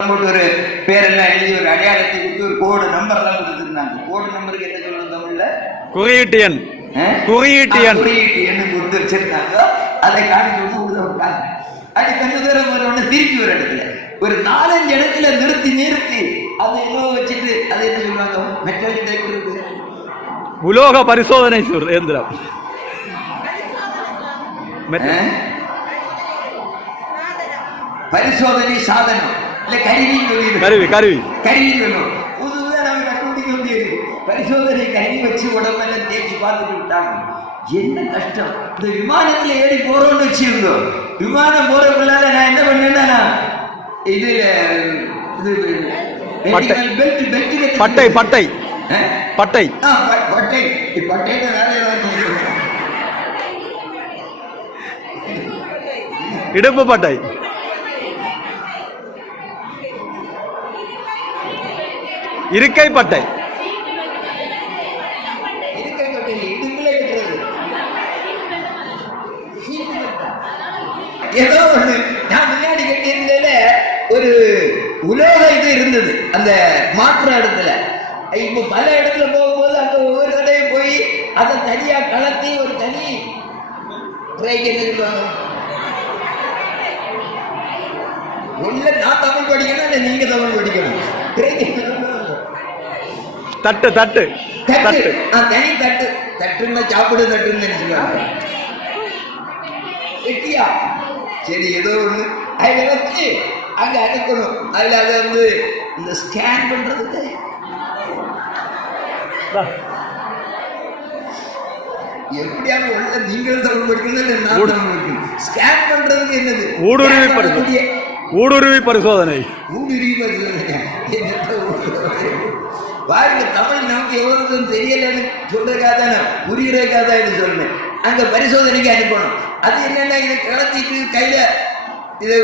போட்டு ஒரு பேரெல்லாம் எழுதி ஒரு அடையாளத்தை கொடுத்து ஒரு கோடு நம்பர் எல்லாம் கொடுத்துருந்தாங்க. கோடு நம்பருக்கு என்ன சொல்லணும் தமிழ்ல? குறியீட்டு எண்? குறியீட்டு எண். குறியீட்டு எண்ணு கொடுத்து வச்சிருந்தாங்க. அதை காட்டி விட்டு உள்ள விட்டாங்க அது கொஞ்ச தூரம் ஒரு திருப்பி ஒரு இடத்துல ஒரு நாலஞ்சு இடத்துல நிறுத்தி நிறுத்தி அதை ஏதோ வச்சுட்டு அதை என்ன சொல்லுவாங்க? மெட்டல் டிடெக்டருக்கு உலோக பரிசோதனை இயந்திரம்? பரிசோதனை சாதனம். கருவி வேணும் புதுதான் நம்ம கண்டுபிடிக்க முடியாது பரிசோதனை கருவி வச்சு உடம்பெல்லாம் தேய்ச்சி பார்த்துட்டு விட்டாங்க. என்ன கஷ்டம்? இந்த விமானத்துல ஏறி போறோம்னு வச்சிருந்தோம் விமானம் போறதுக்குள்ளால நான் என்ன பண்ணேன்னா நான் இது பட்டை. பட்டை பட்டை. பட்டை. பட்டை. இடுப்பு பட்டை. இருக்கை பட்டை இருக்கை ஏதோ ஒண்ணு. நான் முன்னாடி கட்டியிருந்ததுல ஒரு உலோக இது இருந்தது. அந்த மாற்று இடத்துல. இப்போ பல இடத்துல போகும்போது அந்த ஒவ்வொரு தடையும் போய் அதை தனியா கலத்தி ஒரு தனி ட்ரைக்கு என்ன சொல்லுவாங்க? ஒண்ணு நான் தமிழ் படிக்கணும் இல்லை நீங்க தமிழ் படிக்கணும்? ட்ரைக்கு தட்டு தட்டு. தட்டு. தனி தட்டு. தட்டுன்னா சாப்பிடு தட்டுன்னு நினைச்சுக்காங்க வெட்டியா? சரி ஏதோ ஒண்ணு. அதுல வச்சு அங்க அனுப்பணும் அதுல அதை வந்து இந்த ஸ்கேன் பண்றதுக்கு எப்படியாவது உள்ள நீங்களும் தமிழ் படிக்கணும் நான் தமிழ் ஸ்கேன் பண்றதுக்கு என்னது? ஊடுருவி பரிசோதனை ஊடுருவி பரிசோதனை. ஊடுருவி பரிசோதனை. என்னத்த ஊடுருவி? பாருங்க தமிழ் நமக்கு எவ்வளவு தெரியலன்னு சொல்றதுக்காக தானே புரியுறதுக்காக தான் இது சொன்னேன் அங்க பரிசோதனைக்கு அனுப்பணும். அது என்னன்னா இதை கலத்திட்டு கையில இது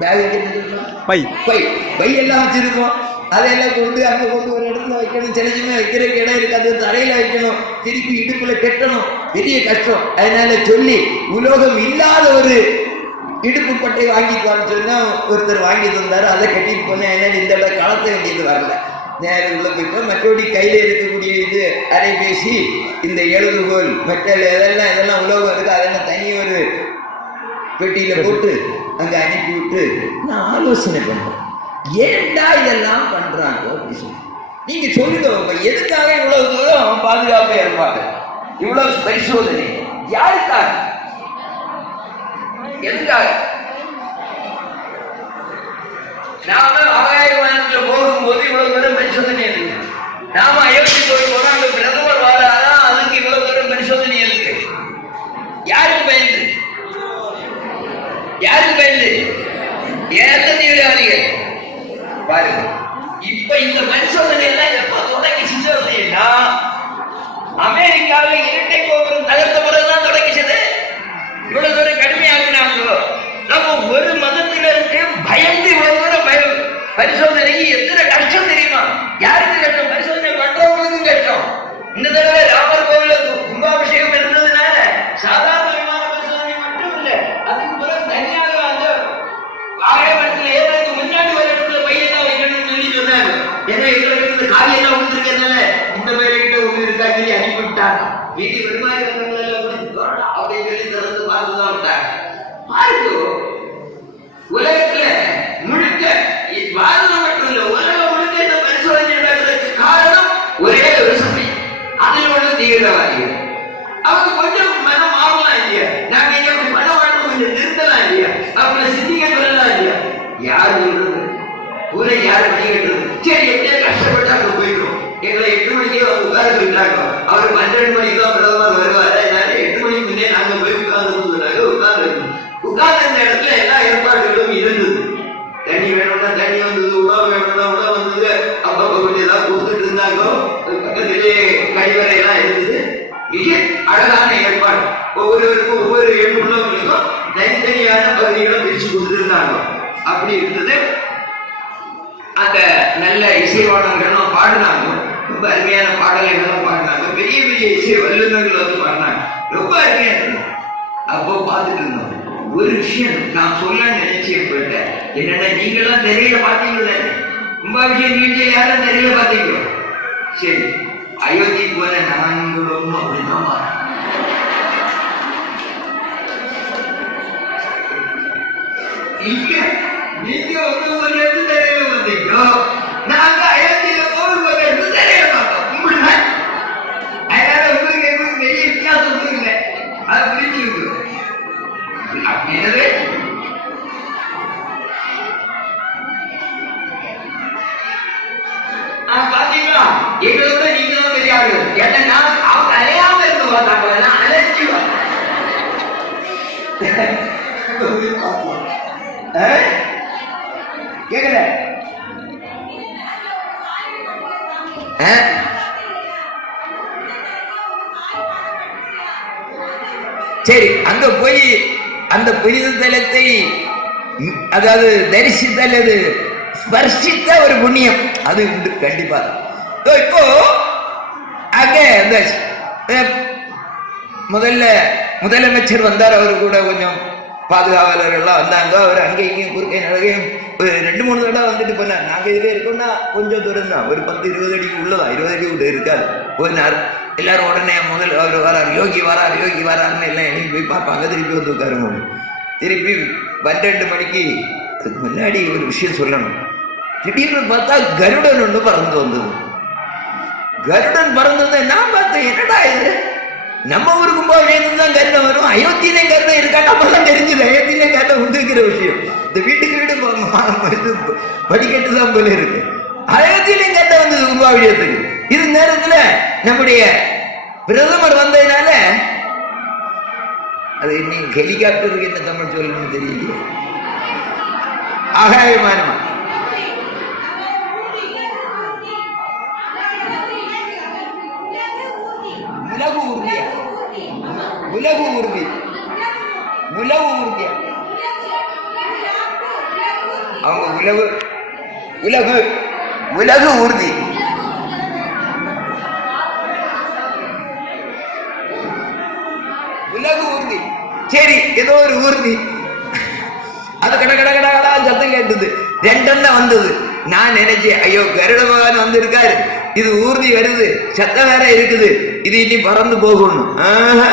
பேக் பை. பை. பை எல்லாம் வச்சிருக்கோம். அதையெல்லாம் கொண்டு அங்க கொண்டு ஒரு இடத்துல வைக்கணும். சமயம் வைக்கிறதுக்கு இடம் இருக்காது. தரையில வைக்கணும். திருப்பி இடுப்புல கட்டணும். பெரிய கஷ்டம். அதனால சொல்லி உலோகம் இல்லாத ஒரு இடுப்பு பட்டை வாங்கிக்கோன்னு சொன்னா ஒருத்தர் வாங்கி தந்தாரு. அதை கட்டிட்டு போனேன். அதனால இந்த இடம் கலத்த வேண்டியது வரல. நேரம் உள்ள போயிட்டோம் மற்றபடி கையில் இருக்கக்கூடிய இது அலைபேசி இந்த எழுதுகோல் மெட்டல் இதெல்லாம் இதெல்லாம் உலகம் இருக்கு. அதெல்லாம் தனி ஒரு பெட்டியில் போட்டு அங்கே அனுப்பி விட்டு நான் ஆலோசனை பண்ணுறேன் ஏன்டா இதெல்லாம் பண்ணுறாங்க அப்படின்னு சொல்லி. நீங்கள் சொல்லுங்க எதுக்காக இவ்வளவு தூரம் பாதுகாப்பாக இருப்பாங்க இவ்வளோ பரிசோதனை. யாருக்காக? எதுக்காக? நாம ஆகாய விமானத்துல போகும்போது இவ்வளவு தூரம் நாம அயோத்தி போய் போனா அங்க பிரதமர் வாராரா? அதுக்கு இவ்வளவு தூரம் பரிசோதனை இருக்கு யாருக்கு பயந்து? யாருக்கு பயந்து? ஏத்த தீவிரவாதிகள் பாருங்க. இப்ப இந்த பரிசோதனை எல்லாம் எப்ப தொடங்கிச்சு அப்படின்னா அமெரிக்காவில் மணிக்கே அவங்க உட்கார சொல்லிட்டாங்க அவர் பன்னெண்டு மணிக்கு தான் பிரதமர் வருவாரு. அதனால எட்டு மணிக்கு முன்னே நாங்க போய் உட்கார்ந்து சொன்னாங்க உட்கார்ந்து உட்கார்ந்து இருந்த இடத்துல எல்லா ஏற்பாடுகளும் இருந்தது. தண்ணி வேணும்னா தண்ணி வந்தது உணவு வேணும்னா உணவு வந்தது. அப்பா கொஞ்சம் ஏதாவது கொடுத்துட்டு இருந்தாங்க. பக்கத்திலே கழிவறை எல்லாம் இருந்தது. மிக அழகான ஏற்பாடு. ஒவ்வொருவருக்கும் ஒவ்வொரு உள்ளவங்களுக்கும் தனித்தனியான பகுதிகளை பிரிச்சு கொடுத்துருந்தாங்க. அப்படி இருந்தது. அந்த நல்ல இசைவாளர்களும் பாடினாங்க. ரொம்ப அருமையான பாடல்களும் பாடினாங்க பெரிய பெரிய இசை வல்லுநர்கள் வந்து பாடினாங்க ரொம்ப அருமையா இருந்தது அப்போ பார்த்துட்டு இருந்தோம். ஒரு விஷயம் நான் சொல்ல நினைச்சேன் போயிட்டேன் என்னடா நீங்களாம் தெரியல பாத்தீங்களே கும்பாபிஷேகம் நிகழ்ச்சியை யாரும் தெரியல பார்த்தீங்களோ? சரி அயோத்தி போல நாங்களும் அப்படின்னா மாறணும். நீங்க நீங்க வந்து ஒரு இடத்துல தெரியல வந்தீங்க கேட்கல சரி அங்க போய் அந்த புனிதலத்தை அதாவது தரிசித்தல் அது ஸ்பர்சித்த ஒரு புண்ணியம் அது உண்டு கண்டிப்பா. இப்போ அங்க முதல்ல முதலமைச்சர் வந்தார் அவரு கூட கொஞ்சம் பாதுகாவலர்கள்லாம் வந்தாங்க. அவர் அங்கே இங்கேயும் குறுக்கே நடுகையும் ஒரு ரெண்டு மூணு தடவை வந்துட்டு போனார். நாங்கள் இதில் இருக்கோம்னா கொஞ்சம் தூரம் தான் ஒரு பத்து இருபது அடிக்கு உள்ளதான் இருபது அடி கூட இருக்காது. போனார் எல்லாரும் உடனே முதல் அவர் வரார். யோகி வரார் யோகி வராருன்னு எல்லாம் எனக்கு போய் பார்ப்பாங்க. திருப்பி வந்து உட்காருங்க திருப்பி பன்னெண்டு மணிக்கு அதுக்கு முன்னாடி ஒரு விஷயம் சொல்லணும். திடீர்னு பார்த்தா கருடன் ஒன்று பறந்து வந்தது. கருடன் பறந்ததை நான் பார்த்தேன் என்னடா இது? நம்ம ஊர் கும்பாபிஷேகம் தான் கருணை வரும். அயோத்தியிலே கருணை இருக்கா? நம்ம தான் தெரிஞ்சது அயோத்தியிலே கருணை உண்டுக்கிற விஷயம். இந்த வீட்டுக்கு வீடு இது படிக்கட்டு தான் போல இருக்கு. அயோத்தியிலையும் கருடன் வந்தது கும்பாபிஷேகத்துக்கு. இது நேரத்துல நம்முடைய பிரதமர் வந்ததுனால அது இன்னைக்கு ஹெலிகாப்டருக்கு என்ன தமிழ் சொல்லணும்னு தெரியல ஆகாய உலக உலகு உலகு உறுதி. உலகு உறுதியா அவங்க உலகு. உலகு. உலகு உறுதி. உலகு ஊர்தி சரி ஏதோ ஒரு ஊர்தி அது கட கட கட கடா சத்தம் கேட்டது. ரெண்டெண்ணம் வந்தது. நான் நினைச்சேன் ஐயோ கருட பகவான் வந்திருக்காரு. இது ஊர்தி வருது. சத்தம் வேற இருக்குது. இது இனி பறந்து போகணும் ஆஹ்.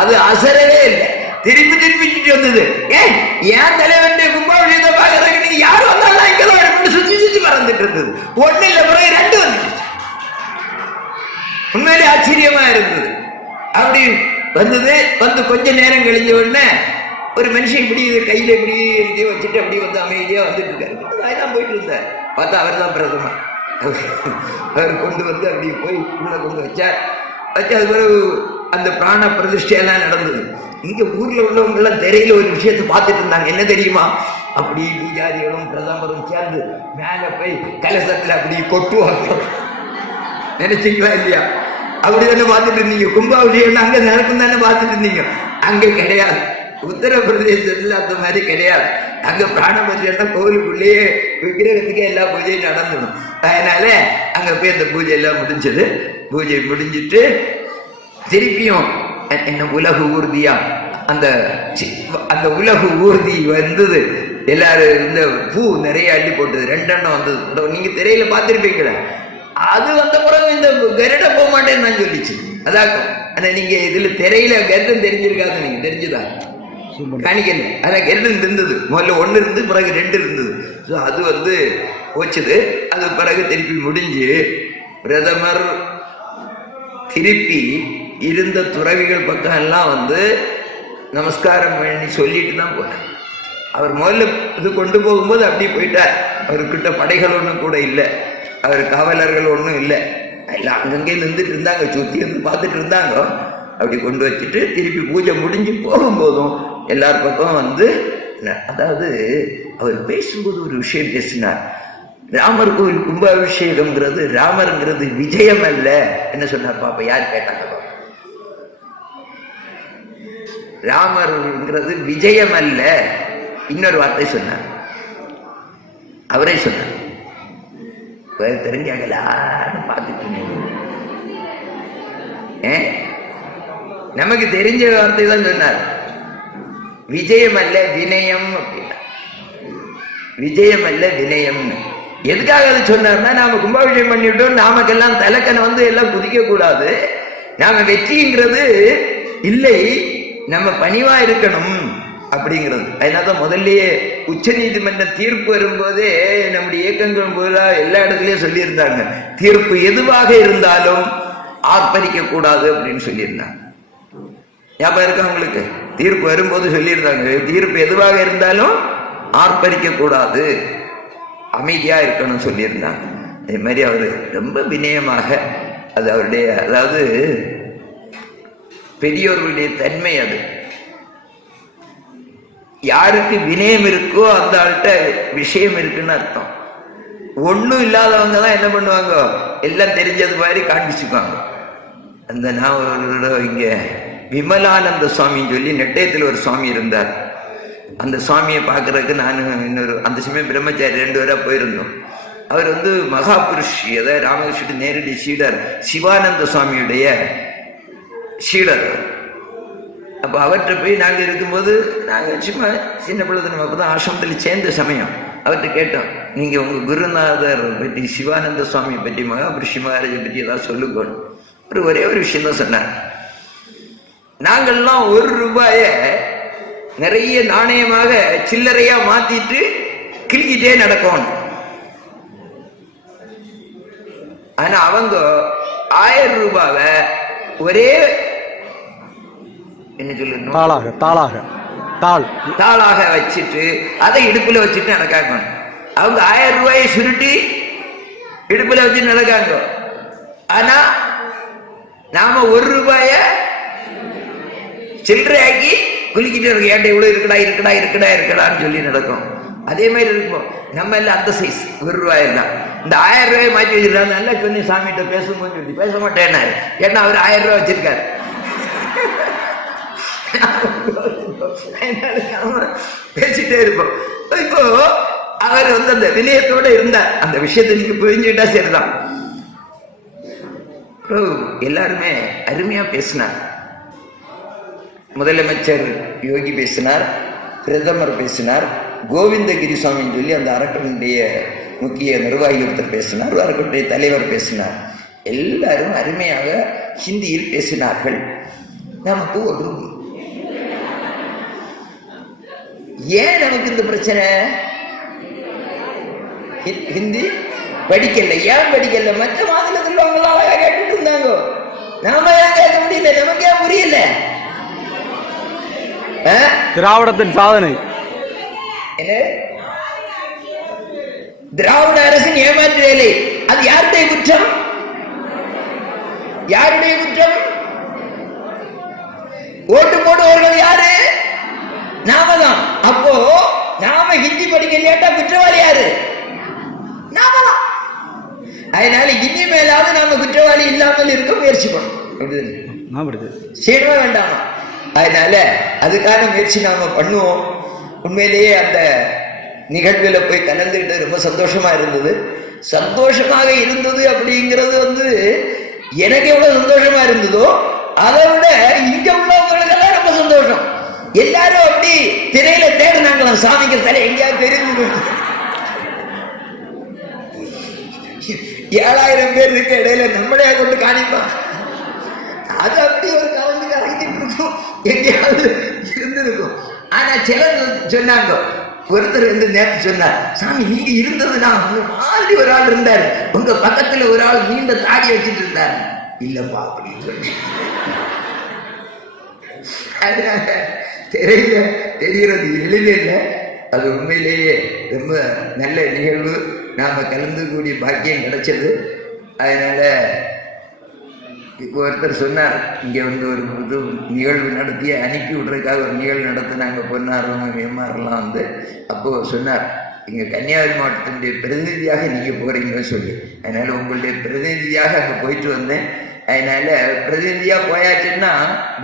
அது அசரவே இல்லை. திருப்பி திருப்பி சுற்றி வந்தது. ஏன் ஏன் தலைவன் கும்பாபிஷேகத்தை பார்க்கறதுக்கு நீங்க யார் வந்தாலும் இங்கதான் இருக்குன்னு சுத்தி சுத்தி பறந்துட்டு இருந்தது. ஒண்ணு இல்ல பிறகு ரெண்டு வந்துச்சு. உண்மையிலே ஆச்சரியமா இருந்தது. அப்படி வந்தது. வந்து கொஞ்ச நேரம் கழிஞ்ச உடனே ஒரு மனுஷன் இப்படி இது கையில் இப்படி எழுதி வச்சுட்டு அப்படி வந்து அமைதியாக வந்துட்டு இருக்காரு. தான் போயிட்டு இருந்தார். பார்த்தா அவர் தான் பிரதமர். அவர் கொண்டு வந்து அப்படி போய் உள்ளே கொண்டு வச்சார். வச்சு அது பிறகு அந்த பிராண பிரதிஷ்டையெல்லாம் நடந்தது. இங்கே ஊரில் உள்ளவங்க எல்லாம் திரையில ஒரு விஷயத்தை பார்த்துட்டு இருந்தாங்க. என்ன தெரியுமா? அப்படி பூஜாரிகளும் பிரதமரும் சேர்ந்து மேலே போய் கலசத்தில் அப்படி கொட்டுவாங்க. நினைச்சீங்களா இல்லையா? அப்படி தானே பார்த்துட்டு இருந்தீங்க. கும்பாபிஷேகம் அங்கே நடக்கும் தானே பார்த்துட்டு இருந்தீங்க. அங்கே கிடையாது. உத்தரப்பிரதேசத்தில் அந்த மாதிரி கிடையாது. அங்கே பிராணபட்சம் கோவிலுக்குள்ளேயே விக்கிரகத்துக்கு எல்லா பூஜையும் நடந்துடும். அதனால அங்கே போய் அந்த பூஜை எல்லாம் முடிஞ்சது. பூஜை முடிஞ்சிட்டு திருப்பியும் என்ன உலகு ஊர்தியா? அந்த அந்த உலகு ஊர்தி வந்தது. எல்லாரும் இந்த பூ நிறைய அள்ளி போட்டது. ரெண்டெண்ணம் வந்தது. நீங்க திரையில பார்த்திருப்பீங்களே. அது வந்த பிறகு இந்த கருட போக மாட்டேன்னு நான் சொல்லிச்சு. அதாக்கும் ஆனா நீங்க இதுல திரையில கருடம் தெரிஞ்சிருக்காது நீங்க தெரிஞ்சுதா? காணிக்கல அதான் கருடன் இருந்தது. முதல்ல ஒண்ணு இருந்து பிறகு ரெண்டு இருந்தது. ஸோ அது வந்து போச்சுது. அது பிறகு திருப்பி முடிஞ்சு பிரதமர் திருப்பி இருந்த துறவிகள் பக்கம் எல்லாம் வந்து நமஸ்காரம் பண்ணி சொல்லிட்டு தான் போனார் அவர் முதல்ல இது கொண்டு போகும்போது அப்படி போயிட்டார். அவர்கிட்ட படைகள் ஒன்றும் கூட இல்லை. அவர் காவலர்கள் ஒன்றும் இல்லை. எல்லாம் அங்கங்கே நின்றுட்டு இருந்தாங்க. சுற்றி இருந்து பார்த்துட்டு இருந்தாங்க. அப்படி கொண்டு வச்சுட்டு திருப்பி பூஜை முடிஞ்சு போகும்போதும் எல்லார் பக்கம் வந்து அதாவது அவர் பேசும்போது ஒரு விஷயம் பேசினார். ராமர் கோவில் கும்பாபிஷேகம்ங்கிறது ராமருங்கிறது விஜயம் அல்ல. என்ன சொன்னார் பாப்பா? யார் கேட்டாங்க பாப்பா ராமர்ங்கிறது விஜயம் அல்ல இன்னொரு வார்த்தை சொன்னார். அவரே சொன்னார். தெரிஞ்சாங்களான்னு பார்த்துட்டு ஏ? நமக்கு தெரிஞ்ச வார்த்தை தான் சொன்னார். விஜயம் அல்ல வினயம் அப்படின்னா விஜயம் அல்ல வினயம்னு. எதுக்காக அது சொன்னார்னா நாம கும்பாபிஷேகம் பண்ணிவிட்டோம் நாமக்கெல்லாம் தலைக்கனை வந்து எல்லாம் குதிக்க கூடாது நாம வெற்றிங்கிறது இல்லை. நம்ம பணிவாக இருக்கணும் அப்படிங்கிறது. அதனால முதல்லயே உச்ச நீதிமன்ற தீர்ப்பு வரும்போதே நம்முடைய இயக்கங்கள் பூரா எல்லா இடத்துலையும் சொல்லியிருந்தாங்க. தீர்ப்பு எதுவாக இருந்தாலும் ஆர்ப்பரிக்க கூடாது அப்படின்னு சொல்லியிருந்தாங்க. ஞாபகம் இருக்கா உங்களுக்கு? தீர்ப்பு வரும்போது சொல்லியிருந்தாங்க. தீர்ப்பு எதுவாக இருந்தாலும் ஆர்ப்பரிக்க கூடாது அமைதியாக இருக்கணும்னு சொல்லியிருந்தாங்க. அதே மாதிரி அவர் ரொம்ப வினயமாக அது அவருடைய அதாவது பெரியோர்களுடைய தன்மை அது. யாருக்கு வினயம் இருக்கோ அந்த ஆள்கிட்ட விஷயம் இருக்குன்னு அர்த்தம். ஒன்றும் இல்லாதவங்க தான் என்ன பண்ணுவாங்க? எல்லாம் தெரிஞ்சது மாதிரி காண்பிச்சுக்குவாங்க. அந்த நான் ஒரு இங்கே விமலானந்த சுவாமின்னு சொல்லி நெட்டயத்தில் ஒரு சுவாமி இருந்தார். அந்த சுவாமியை பார்க்கறதுக்கு நான் இன்னொரு அந்த சமயம் பிரம்மச்சாரி ரெண்டு பேராக போயிருந்தோம். அவர் வந்து மகாபுருஷ் அதாவது ராமகிருஷ்ணன் நேரடி சீடர் சிவானந்த சுவாமியுடைய சீடர். அப்போ அவர்கிட்ட போய் நாங்கள் இருக்கும்போது நாங்கள் சும்மா சின்ன பிள்ளை நம்ம அப்போ தான் ஆசிரமத்தில் சேர்ந்த சமயம். அவர்கிட்ட கேட்டோம் நீங்கள் உங்கள் குருநாதர் பற்றி சிவானந்த சுவாமியை பற்றி மகாபுருஷி மகாராஜை பற்றி ஏதாவது சொல்லுங்க. ஒரு ஒரே ஒரு விஷயம் தான் சொன்னார். நாங்கள்லாம் ஒரு ரூபாய நிறைய நாணயமாக சில்லறையாக மாத்திட்டு கிழிக்கிட்டே நடக்கணும். ஆனால் அவங்க ஆயிரம் ரூபாவை ஒரே என்ன சொல்லணும் தாளாக தாளாக. தாள். தாளாக வச்சுட்டு அதை இடுப்புல வச்சுட்டு நடக்காங்க. அவங்க ஆயிரம் ரூபாயை சுருட்டி இடுப்புல வச்சு நடக்காங்க. ஆனா நாம ஒரு ரூபாய சில்லறையாக்கி குலுக்கிட்டு இருக்க ஏன்டா இவ்வளவு இருக்குடா இருக்குடா இருக்குடா இருக்குடான்னு சொல்லி நடக்கும். அதே மாதிரி இருக்கும். நம்ம எல்லாம் அந்த சைஸ் ஒரு ரூபாய் தான் இந்த ஆயிரம் ரூபாய் மாற்றி வச்சிருக்காரு. நல்லா சொல்லி சாமிகிட்ட பேசும்போது சொல்லி பேச மாட்டேன்னாரு. ஏன்னா அவர் ஆயிரம் ரூபாய் வச்சிருக்காரு. பேசிட்டே இருப்போம். இப்போ அவர் வந்து அந்த வினயத்தோட இருந்தார். அந்த விஷயத்தை நீங்க புரிஞ்சுக்கிட்டா சரிதான். எல்லாருமே அருமையா பேசினார். முதலமைச்சர் யோகி பேசினார். பிரதமர் பேசினார். கோவிந்தகிரி சுவாமின்னு சொல்லி அந்த அறக்கட்டளையுடைய முக்கிய நிர்வாகி ஒருத்தர் பேசினார் அறக்கட்டளை தலைவர் பேசினார். எல்லாரும் அருமையாக ஹிந்தியில் பேசினார்கள். நமக்கு ஒரு ஏன் நமக்கு இந்த பிரச்சனை? ஹி- ஹிந்தி படிக்கல. ஏன் படிக்கல? மற்ற மாநிலத்தில் உள்ளவங்க அழகா கேட்டுட்டு இருந்தாங்க. நாம ஏன் கேட்க முடியல? ஏன் புரியல. திராவிடத்தின் சாதனை. என்ன? திராவிட அரசின் ஏமாற்று வேலை. அது யாருடைய குற்றம்? யாருடைய குற்றம்? ஓட்டு போடுவர்கள் யாரு? நாம தான். அப்போ நாம ஹிந்தி படிக்க லேட்டா குற்றவாளி யாரு? நாம தான். அதனால இனிமேலாவது நாம குற்றவாளி இல்லாமல் இருக்க முயற்சி பண்ணணும். செய்யவே வேண்டாமா? அதனால அதுக்கான முயற்சி நாம பண்ணுவோம். உண்மையிலேயே அந்த நிகழ்வில் போய் கலந்துக்கிட்டு ரொம்ப சந்தோஷமா இருந்தது. சந்தோஷமாக இருந்தது அப்படிங்கிறது வந்து எனக்கு எவ்வளவு சந்தோஷமா இருந்ததோ அதை விட இங்க உள்ளவங்களுக்கெல்லாம் ரொம்ப சந்தோஷம். எல்லாரும் அப்படி திரையில தேடினாங்களாம் சாமிக்கு தலை எங்கேயாவது தெரிஞ்சு ஏழாயிரம் பேர் இருக்க இடையில நம்மளையா கொண்டு காணிப்பான் அது அப்படி ஒரு கலந்து கலங்கிட்டு இருக்கும். எங்கேயாவது இருந்திருக்கும். ஆனா சிலர் சொன்னாங்க ஒருத்தர் வந்து நேற்று சொன்னார் சாமி நீங்க இருந்தது உங்க மாதிரி ஒரு ஆள் இருந்தார். உங்க பக்கத்துல ஒரு ஆள் நீண்ட தாடி வச்சுட்டு இருந்தார். இல்லப்பா அப்படின்னு சொல்லி. அதனால தெரியல தெரிகிறது இல்லை அது உண்மையிலேயே ரொம்ப நல்ல நிகழ்வு. நாம கலந்துக்கூடிய பாக்கியம் கிடைச்சது. அதனால இப்போ ஒருத்தர் சொன்னார் இங்கே வந்து ஒரு இது நிகழ்வு நடத்தி அனுப்பி விடுறதுக்காக ஒரு நிகழ்வு நடத்தினாங்க பொன்னாரம் எம்ஆர்லாம் வந்து அப்போது சொன்னார் இங்கே கன்னியாகுமரி மாவட்டத்தினுடைய பிரதிநிதியாக நீங்கள் போகிறீங்கன்னு சொல்லி. அதனால் உங்களுடைய பிரதிநிதியாக அங்கே போயிட்டு வந்தேன். அதனால் பிரதிநிதியாக போயாச்சுன்னா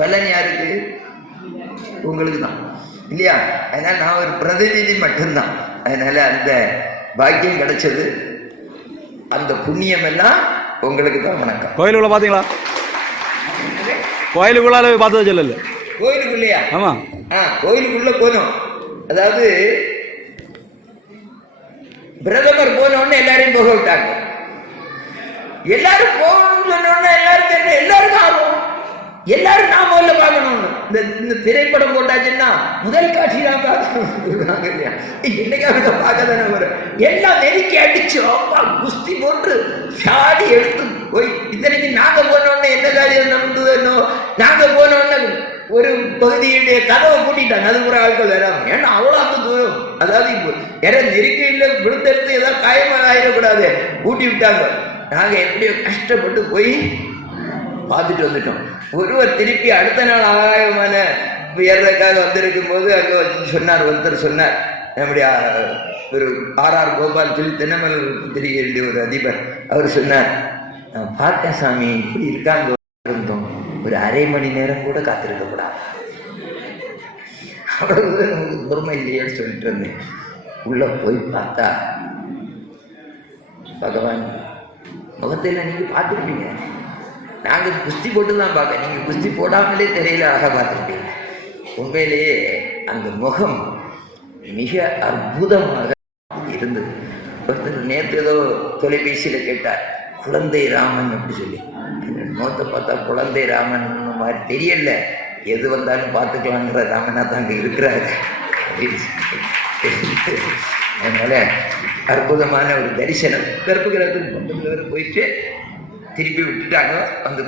பலன் யாருக்கு? உங்களுக்கு தான். இல்லையா? அதனால் நான் ஒரு பிரதிநிதி மட்டும்தான். அதனால் அந்த பாக்கியம் கிடைச்சது. அந்த புண்ணியம் எல்லாம் உங்களுக்கு தான் வணக்கம். கோயிலுக்குள்ள பார்த்தீங்களா கோயிலுக்குள்ளால பார்த்தது சொல்லல கோயிலுக்குள்ளேயா? ஆமாம் ஆ கோயிலுக்குள்ள போனோம். அதாவது பிரதமர் போன உடனே எல்லாரையும் போக விட்டாங்க. எல்லாரும் போகணும்னு சொன்ன உடனே எல்லாருக்கும் என்ன எல்லாருக்கும் ஆர்வம். எல்லாரும் நான் முதல்ல பார்க்கணும். இந்த இந்த திரைப்படம் போட்டாச்சுன்னா முதல் காட்சி தான் பார்க்கணும். இல்லையா என்னைக்காவது இதை பார்க்க தானே வரும். எல்லாம் நெருக்கி அடிச்சு அப்பா குஸ்தி போட்டு சாடி எடுத்து போய் இத்தனைக்கு நாங்கள் போன உடனே என்ன காரியம் நடந்ததுன்னோ நாங்க போன உடனே ஒரு பகுதியுடைய கதவை கூட்டிட்டாங்க அது ஒரு ஆட்கள் வராம ஏன்னா அவ்வளோ அந்த தூரம். அதாவது இப்போ யார நெருக்கையில் விழுந்தெடுத்து ஏதாவது காயமாக ஆயிடக்கூடாது. கூட்டி விட்டாங்க. நாங்கள் எப்படியோ கஷ்டப்பட்டு போய் பார்த்துட்டு வந்துட்டோம். ஒருவர் திருப்பி அடுத்த நாள் ஆகாயமான ஏறதுக்காக வந்திருக்கும் போது அங்கே வச்சு சொன்னார் ஒருத்தர் சொன்னார். நம்முடைய ஒரு ஆர் ஆர் கோபால் சொல்லி தென்னமல் பத்திரிகையுடைய ஒரு அதிபர். அவர் சொன்னார் நான் பார்த்தேன் சாமி இப்படி இருக்காங்க இருந்தோம். ஒரு அரை மணி நேரம் கூட காத்திருக்க கூடாது. அவ்வளவு நமக்கு பொறுமை இல்லையேன்னு சொல்லிட்டு இருந்தேன். உள்ள போய் பார்த்தா பகவான் முகத்தில் நீங்கள் பார்த்துருப்பீங்க. நாங்கள் குஸ்தி போட்டு தான் பார்க்க. நீங்கள் குஸ்தி போடாமலே தெரியல அழகாக பார்த்துருப்பீங்க. உண்மையிலேயே அந்த முகம் மிக அற்புதமாக இருந்தது. ஒருத்தர் நேற்று ஏதோ தொலைபேசியில் கேட்டார் குழந்தை ராமன் அப்படி சொல்லி. முகத்தை பார்த்தா குழந்தை ராமன் மாதிரி தெரியல. எது வந்தாலும் பார்த்துக்கலாங்கிற ராமனா தான் அங்கே இருக்கிறாரு. அப்படின்னு அதனால அற்புதமான ஒரு தரிசனம். கருப்பு கிரகத்துக்கு பக்கத்தில் போயிட்டு திருப்பி விட்டுட்டாங்க. அந்த